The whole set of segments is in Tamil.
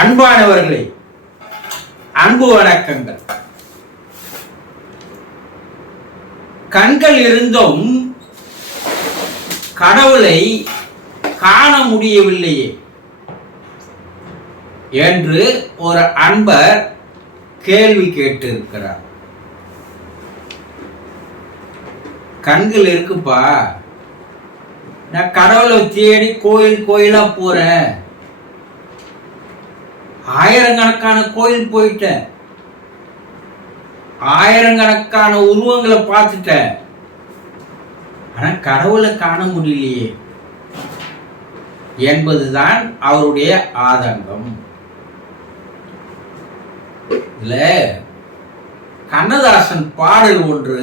அன்பானவர்களே, அன்பு வணக்கங்கள். கண்கள் இருந்தும் கடவுளை காண முடியவில்லையே என்று ஒரு அன்பர் கேள்வி கேட்டிருக்கிறார். கண்கள் இருக்குப்பா, நான் கடவுளை தேடி கோயில் கோயிலா போறேன், ஆயிரக்கணக்கான கோயில் போயிட்டேன், ஆயிரக்கணக்கான உருவங்களை பார்த்துட்டேன், ஆனா கடவுளை காண முடியலையே என்பதுதான் அவருடைய ஆதங்கம். இல்ல, கண்ணதாசன் பாடல் ஒன்று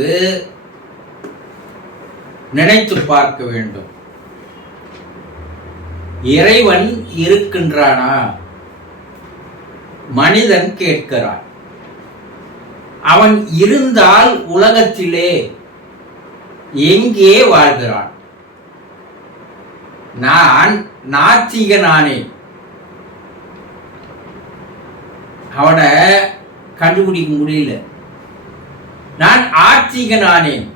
நினைத்து பார்க்க வேண்டும். இறைவன் இருக்கின்றானா? மனிதன் கேட்கிறான். அவன் இருந்தால் உலகத்திலே எங்கே வாழ்கிறான்? நான் நாத்திகனானே, அவனை கண்டுபிடிக்க முடியல. நான் ஆத்திகனானேன்,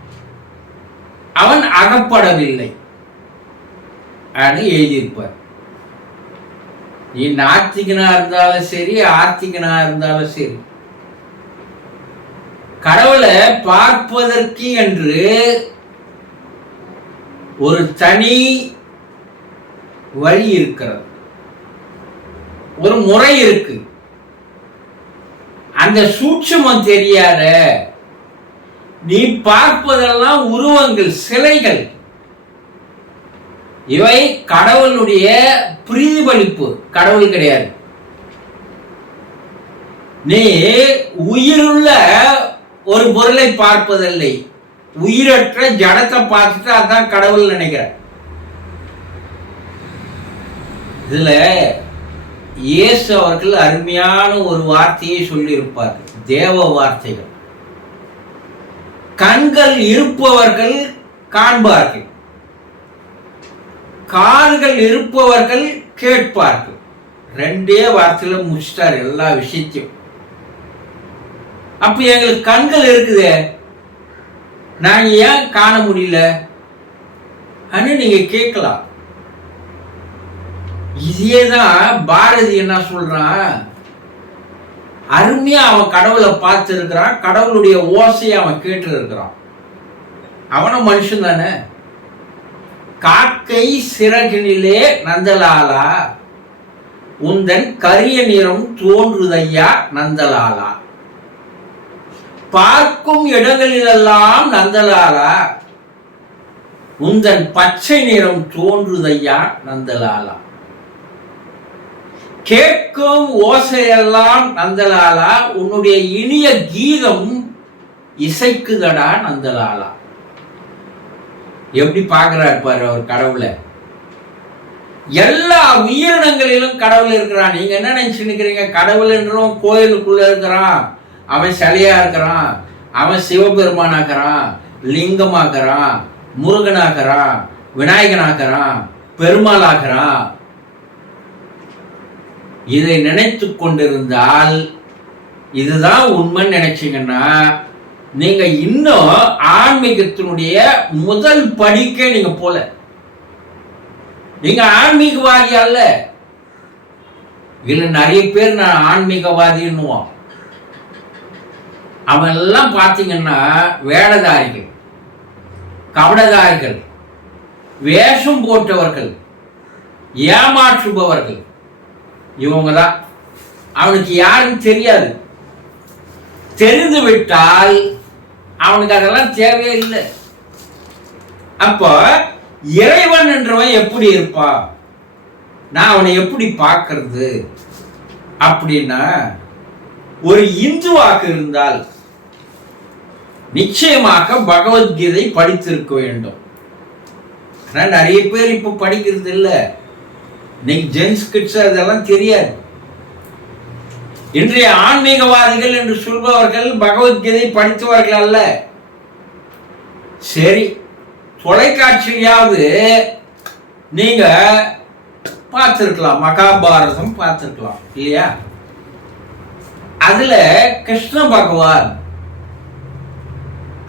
அவன் அகப்படவில்லை அப்படின்னு எழுதியிருப்பார். நீ நாத்திகனா இருந்தாலும் சரி, ஆத்திகனா இருந்தாலும் சரி, கடவுளை பார்ப்பதற்கு என்று ஒரு தனி வழி இருக்கிறது, ஒரு முறை இருக்கு. அந்த சூட்சுமம் தெரியாத நீ பார்ப்பதெல்லாம் உருவங்கள், சிலைகள். இவை கடவுளுடைய பிரதிபலிப்பு, கடவுள் கிடையாது. நீ உயிருள்ள ஒரு பொருளை பார்ப்பதில்லை, உயிரற்ற ஜடத்தை பார்த்துட்டு அதான் கடவுள் நினைக்கிற. இதுல இயேசு அவர்கள் அருமையான ஒரு வார்த்தையை சொல்லியிருப்பார், தேவ வார்த்தைகள். கண்கள் இருப்பவர்கள் காண்பார்கள், காதுகள் இருப்பவர்கள் கேட்பார்கள். ரெண்டே வார்த்தையில முடிச்சிட்டார் எல்லா விஷயத்தையும். அப்ப எங்களுக்கு கண்கள் இருக்குதே, நான் ஏன் காண முடியல நீங்க கேட்கலாம். இதேதான் பாரதி என்ன சொல்றான், அருமையா அவன் கடவுளை பார்த்து இருக்கிறான், கடவுளுடைய ஓசையை அவன் கேட்டு இருக்கிறான். அவனும் மனுஷன் தானே. காக்கை சிறகினிலே நந்தலாலா, உந்தன் கரிய நிறம் தோன்றுதையா நந்தலாலா, பார்க்கும் இடங்களிலெல்லாம் நந்தலாலா, உந்தன் பச்சை நிறம் தோன்றுதையா நந்தலாலா, கேட்கும் ஓசையெல்லாம் நந்தலாலா, உன்னுடைய இனிய கீதம் இசைக்குதடா நந்தலாலா. எப்படி பார்க்கிறார் பாரு அவர் கடவுளை. எல்லா உயிரினங்களிலும் கடவுள் இருக்கிறான். நீங்க என்ன நினைச்சுக்கிறீங்க? கடவுள் என்றும் கோயிலுக்குள்ள இருக்கிறான், அவன் சிலையா இருக்கிறான், அவன் சிவபெருமானாக்குறான், லிங்கமாக்குறான், முருகனாக்குறான், விநாயகனாக்குறான், பெருமாளாக்குறான். இதை நினைத்து கொண்டிருந்தால், இதுதான் உண்மைன்னு நினைச்சீங்கன்னா, நீங்க இன்னும் ஆன்மீகத்தினுடைய முதல் படிக்க நீங்க போல. நீங்க ஆன்மீகவாதி அல்ல. இதுல நிறைய பேர் நான் ஆன்மீகவாதின்னுவான். அவன் எல்லாம் பார்த்தீங்கன்னா வேடதாரிகள், கபடதாரிகள், வேஷம் போட்டவர்கள், ஏமாற்றுபவர்கள். இவங்க தான். அவனுக்கு யாரும் தெரியாது. தெரிந்து விட்டால் அவனுக்கு அதெல்லாம் தேவையே இல்லை. அப்போ இறைவன் என்றவன் எப்படி இருப்பான், நான் அவனை எப்படி பார்க்கறது அப்படின்னா, ஒரு இந்துவாக இருந்தால் நிச்சயமாக பகவத்கீதை படித்திருக்க வேண்டும். ஆனா நிறைய பேர் இப்ப படிக்கிறது இல்லை. இன்னைக்கு ஜென்ஸ் கிட்ஸ் அதெல்லாம் தெரியாது. இன்றைய ஆன்மீகவாதிகள் என்று சொல்பவர்கள் பகவத்கீதை படித்தவர்கள் அல்ல. சரி, தொலைக்காட்சியாவது நீங்க பார்த்துருக்கலாம், மகாபாரதம் பார்த்துருக்கலாம் இல்லையா? அதுல கிருஷ்ண பகவான்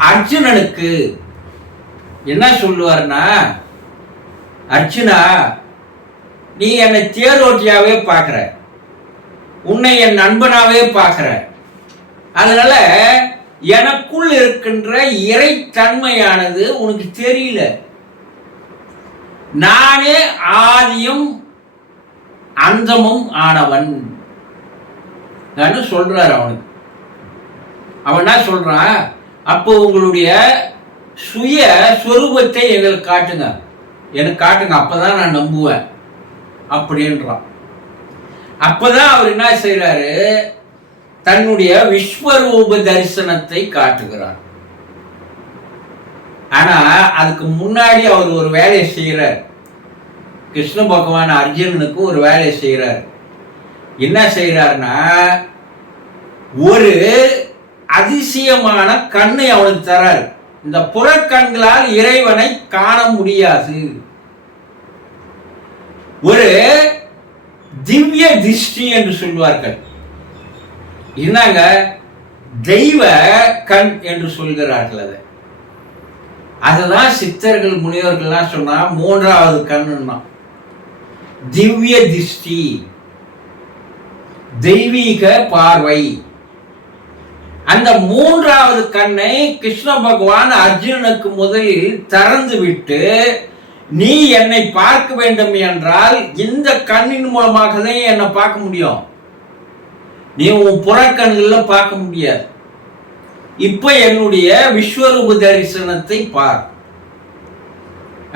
அர்ஜுனனுக்கு என்ன சொல்லுவார்னா, அர்ஜுனா, நீ என்னை தேரோட்டியாவே பார்க்கிற, உன்னை என் நண்பனாவே பார்க்கிற, அதனால எனக்குள் இருக்கின்ற இறைத்தன்மையானது உனக்கு தெரியல. நானே ஆதியும் அந்தமும் ஆனவன் சொல்றார் அவனுக்கு. அவன் என்ன சொல்றான், அப்போ உங்களுடைய சுய சொரூபத்தை எங்களுக்கு காட்டுங்க, எனக்கு காட்டுங்க, அப்பதான் நான் நம்புவேன் அப்படின்றான். அப்பதான் அவர் என்ன செய்யறாரு, தன்னுடைய விஸ்வரூப தரிசனத்தை காட்டுகிறார். ஆனா அதுக்கு முன்னாடி அவர் ஒரு வேலையை செய்யறார். கிருஷ்ண பகவான் அர்ஜுனனுக்கு ஒரு வேலையை செய்யறார். என்ன செய்யறாருன்னா, ஒரு அதிசயமான கண்ணை அவனுக்கு தரார். இந்த புறக்கண்களால் இறைவனை காண முடியாது. ஒரு திவ்ய திருஷ்டி என்று சொல்வார்கள். என்னங்க, தெய்வ கண் என்று சொல்கிறார்கள். அதுதான் சித்தர்கள் முனிவர்கள்லாம் சொன்னா மூன்றாவது கண்ணுன்னா திவ்ய திருஷ்டி, தெய்வீக பார்வை. அந்த மூன்றாவது கண்ணை கிருஷ்ண பகவான் அர்ஜுனனுக்கு முதலில் திறந்து விட்டு, நீ என்னை பார்க்க வேண்டும் என்றால் இந்த கண்ணின் மூலமாக தான் என்னை பார்க்க முடியும், நீ உன் புறக்கண்கள்ல பார்க்க முடியாது. இப்ப என்னுடைய விஸ்வரூப தரிசனத்தை பார்.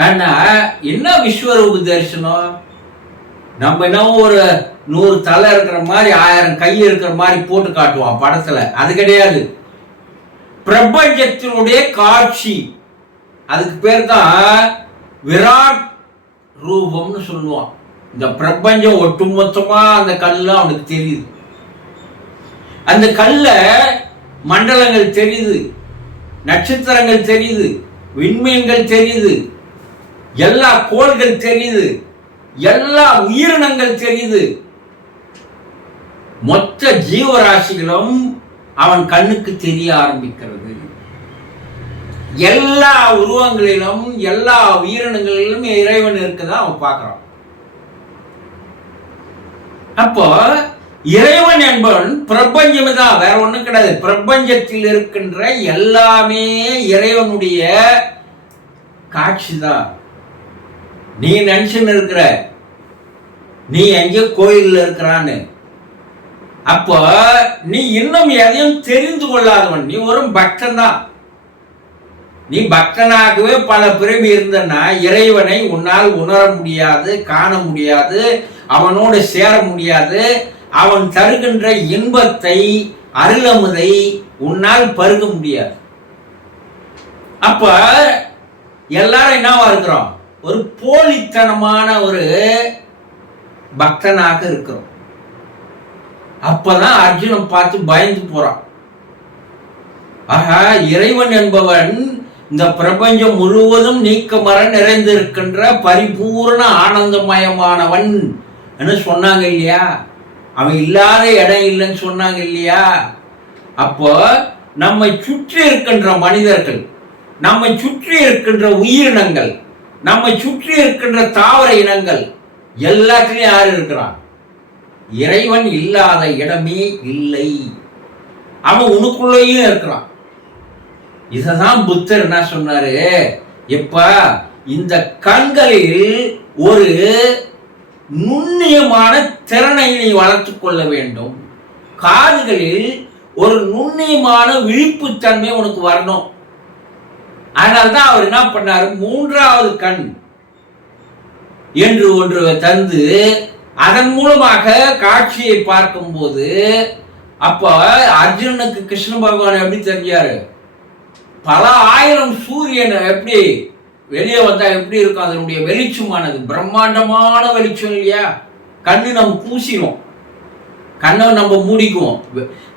ஆனா என்ன விஸ்வரூப தரிசனம்? நம்ம என்ன ஒரு 100 தலை இருக்கிற மாதிரி 1000 கை இருக்கிற மாதிரி போட்டு காட்டுவான் படத்துல, அது கிடையாது. பிரபஞ்சத்தினுடைய காட்சி, அதுக்கு பேர் தான் விராட் ரூபம்னு சொல்லுவான். இந்த பிரபஞ்சம் ஒட்டுமொத்தமா அந்த கல்ல அவனுக்கு தெரியுது. அந்த கல்ல மண்டலங்கள் தெரியுது, நட்சத்திரங்கள் தெரியுது, விண்மீன்கள் தெரியுது, எல்லா கோள்கள் தெரியுது, எல்லா உயிரினங்கள் தெரியுது. மொத்த ஜீவராசிகளும் அவன் கண்ணுக்கு தெரிய ஆரம்பிக்கிறது. எல்லா உருவங்களிலும் எல்லா உயிரினங்களிலும் இறைவன் இருக்குதான் அவன் பார்க்கிறான். அப்போ இறைவன் என்பவன் பிரபஞ்சம் தான், வேற ஒண்ணும் கிடையாது. பிரபஞ்சத்தில் இருக்கின்ற எல்லாமே இறைவனுடைய காட்சி தான். நீ நினைச்சுன்னு இருக்கிற நீ எங்க கோயில்ல இருக்கிறான்னு, அப்போ நீ இன்னும் எதையும் தெரிந்து கொள்ளாதவன், நீ ஒரு பக்தன் தான். நீ பக்தனாகவே பல பிறவி இருந்தன்னா இறைவனை உன்னால் உணர முடியாது, காண முடியாது, அவனோடு சேர முடியாது. அவன் தருகின்ற இன்பத்தை, அருளமுதை உன்னால் பருக முடியாது. அப்ப எல்லாரும் என்னவா இருக்கிறோம், ஒரு போலித்தனமான ஒரு பக்தனாக இருக்கிறோம். அப்பதான் அர்ஜுனன் பார்த்து பயந்து போறான். ஆஹா, இறைவன் என்பவன் இந்த பிரபஞ்சம் முழுவதும் நீக்கமர நிறைந்திருக்கின்ற பரிபூர்ண ஆனந்தமயமானவன் சொன்னாங்க இல்லையா? அவன் இல்லாத இடம் இல்லைன்னு சொன்னாங்க இல்லையா? அப்போ நம்மை சுற்றி இருக்கின்ற மனிதர்கள், நம்மை சுற்றி இருக்கின்ற உயிரினங்கள், நம்மை சுற்றி இருக்கின்ற தாவர இனங்கள் எல்லாத்திலையும் யார் இருக்கிறான்? இறைவன் இல்லாத இடமே இல்லை. அவன் உனக்குள்ளேயும் இருக்கிறான். இததான் புத்தர் என்ன சொன்னாரு, இப்ப இந்த கண்களில் ஒரு நுண்ணியமான திறனை நீ வளர்த்துக் கொள்ள வேண்டும். காதுகளில் ஒரு நுண்ணியமான விழிப்புத்தன்மை உனக்கு வரணும். அதனால்தான் அவர் என்ன பண்ணாரு, மூன்றாவது கண் என்று ஒன்று தந்து அதன் மூலமாக காட்சியை பார்க்கும் போது, அப்ப அர்ஜுனனுக்கு கிருஷ்ண பகவான் எப்படி தெரிஞ்சாரு? பல ஆயிரம் சூரியன் எப்படி வெளியே வந்தா எப்படி இருக்கும், அதனுடைய வெளிச்சமானது பிரம்மாண்டமான வெளிச்சம் இல்லையா? கண்ணு நம்ம பூசிடும், கண்ணை நம்ம மூடிக்குவோம்,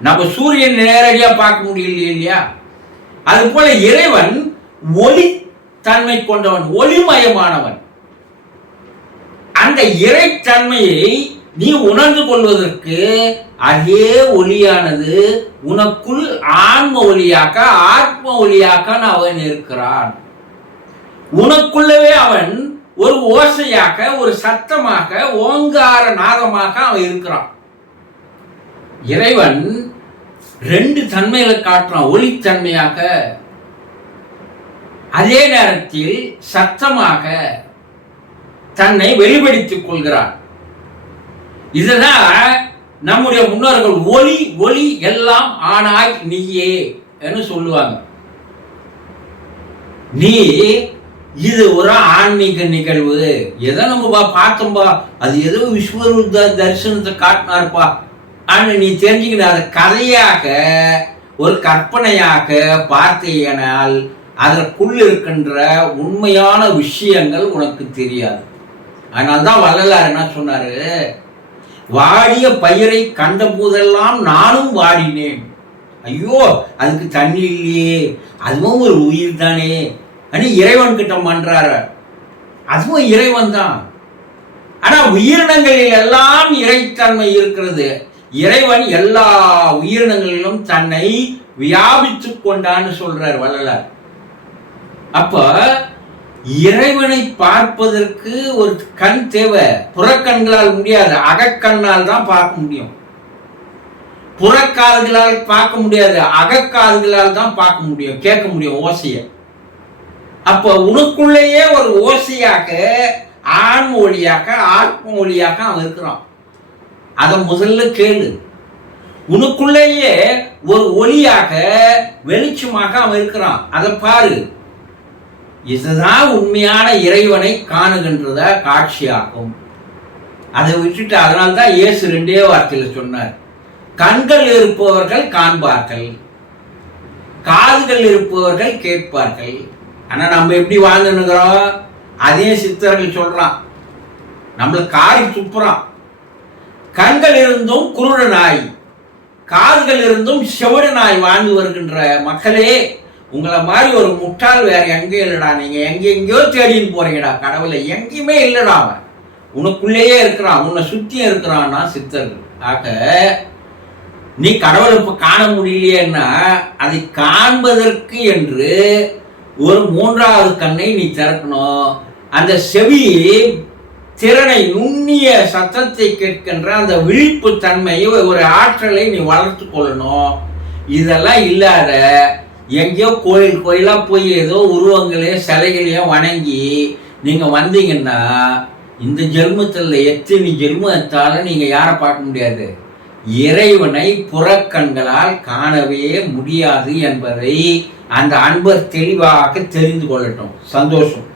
நம்ம சூரியன் நேரடியா பார்க்க முடியல இல்லையா? அது போல இறைவன் ஒளி தன்மை கொண்டவன், ஒளிமயமானவன். அந்த அந்த இறைத்தன்மையை நீ உணர்ந்து கொள்வதற்கு அதே ஒளியானது உனக்குள் ஆன்ம ஒளியாக்க ஆத்ம ஒளியாக்க அவன் இருக்கிறான். உனக்குள்ளவே அவன் ஒரு ஓசையாக, ஒரு சத்தமாக, ஓங்கார நாதமாக அவன் இருக்கிறான். இறைவன் ரெண்டு தன்மைகளை காட்டுறான். ஒளித்தன்மையாக, அதே நேரத்தில் சத்தமாக தன்னை வெளிப்படுத்திக் கொள்கிறான். இதுதான் நம்முடைய முன்னோர்கள் ஒளி ஒளி எல்லாம் ஆனாய் நீயே என்று சொல்லுவாங்க. நீ இது ஒரு ஆன்மீக நிகழ்வு, எதை நம்ம பார்த்தோம்பா, அது ஏதோ விஸ்வரூப தரிசனத்தை காட்டினார்ப்பா ஆனா நீ தெரிஞ்சுக்கிற அதை கதையாக ஒரு கற்பனையாக பார்த்தேனால் அதற்குள் இருக்கின்ற உண்மையான விஷயங்கள் உனக்கு தெரியாது. அதனால்தான் வள்ளலார் என்ன சொன்னாரு, வாடிய பயிரை கண்ட போதெல்லாம் நானும் வாடினேன். ஐயோ அதுக்கு தண்ணி இல்லையே, அதுவும் ஒரு உயிர் தானே அனி இறைவன் கிட்ட பண்றாரு. அதுவும் இறைவன் தான். ஆனா உயிரினங்களில் எல்லாம் இறைத்தன்மை இருக்கிறது. இறைவன் எல்லா உயிரினங்களிலும் தன்னை வியாபித்துக் கொண்டான்னு சொல்றார் வள்ளலார். அப்ப இறைவனை பார்ப்பதற்கு ஒரு கண் தேவை. புறக்கண்களால் முடியாது, அகக்கண்ணால் தான் பார்க்க முடியும். புறக்காதுகளால் பார்க்க முடியாது, அகக்காதுகளால் தான் பார்க்க முடியும், கேட்க முடியும் ஓசைய. அப்ப உனக்குள்ளேயே ஒரு ஓசையாக, ஆன்ம ஒளியாக, ஆத்ம ஒளியாக அவன் இருக்கிறான். அதை முதல்ல கேளு. உனக்குள்ளேயே ஒரு ஒளியாக, வெளிச்சமாக அவன் இருக்கிறான், அதை பாரு. இதுதான் உண்மையான இறைவனை காணுகின்றத காட்சியாகும். அதை விட்டுட்டு அதனால்தான் இயேசு 2 வார்த்தையில சொன்னார், கண்கள் இருப்பவர்கள் காண்பார்கள், காதுகள் இருப்பவர்கள் கேட்பார்கள். ஆனா நம்ம எப்படி வாழ்ந்துனுக்கிறோம், அதே சித்தர்கள் சொல்றான், நம்மள காரி துப்புறான். கண்கள் இருந்தும் குருட நாய், காதுகள் இருந்தும் செவிட நாய் வாழ்ந்து வருகின்ற மக்களே, உங்களை மாதிரி ஒரு முட்டாள் வேற எங்கேயும் இல்லடா. நீங்க எங்கெங்கயோ தேடின்னு போறீங்கடா, கடவுளை எங்கேயுமே இல்லடா. அவன் உனக்குள்ளேயே இருக்கிறான், உன்னை சுத்தியும் இருக்கிறான்னா சித்தர்கள். ஆக நீ கடவுளை இப்ப காண முடியலையேன்னா அதை காண்பதற்கு என்று ஒரு 3வது கண்ணை நீ திறக்கணும். அந்த செவி திறனை, நுண்ணிய சத்தத்தை கேட்கின்ற அந்த விழிப்பு தன்மையை, ஒரு ஆற்றலை நீ வளர்த்து கொள்ளணும். இதெல்லாம் இல்லாத எங்கேயோ கோயில் கோயிலா போய் ஏதோ உருவங்களையும் சிலைகளையும் வணங்கி நீங்க வந்தீங்கன்னா இந்த ஜென்மத்தில் எத்தனை ஜென்மத்தால நீங்க யாரை பார்க்க முடியாது, இறைவனை புறக்கண்களால் காணவே முடியாது என்பதை அந்த அன்பர் தெளிவாக தெரிந்து கொள்ளட்டும். சந்தோஷம்.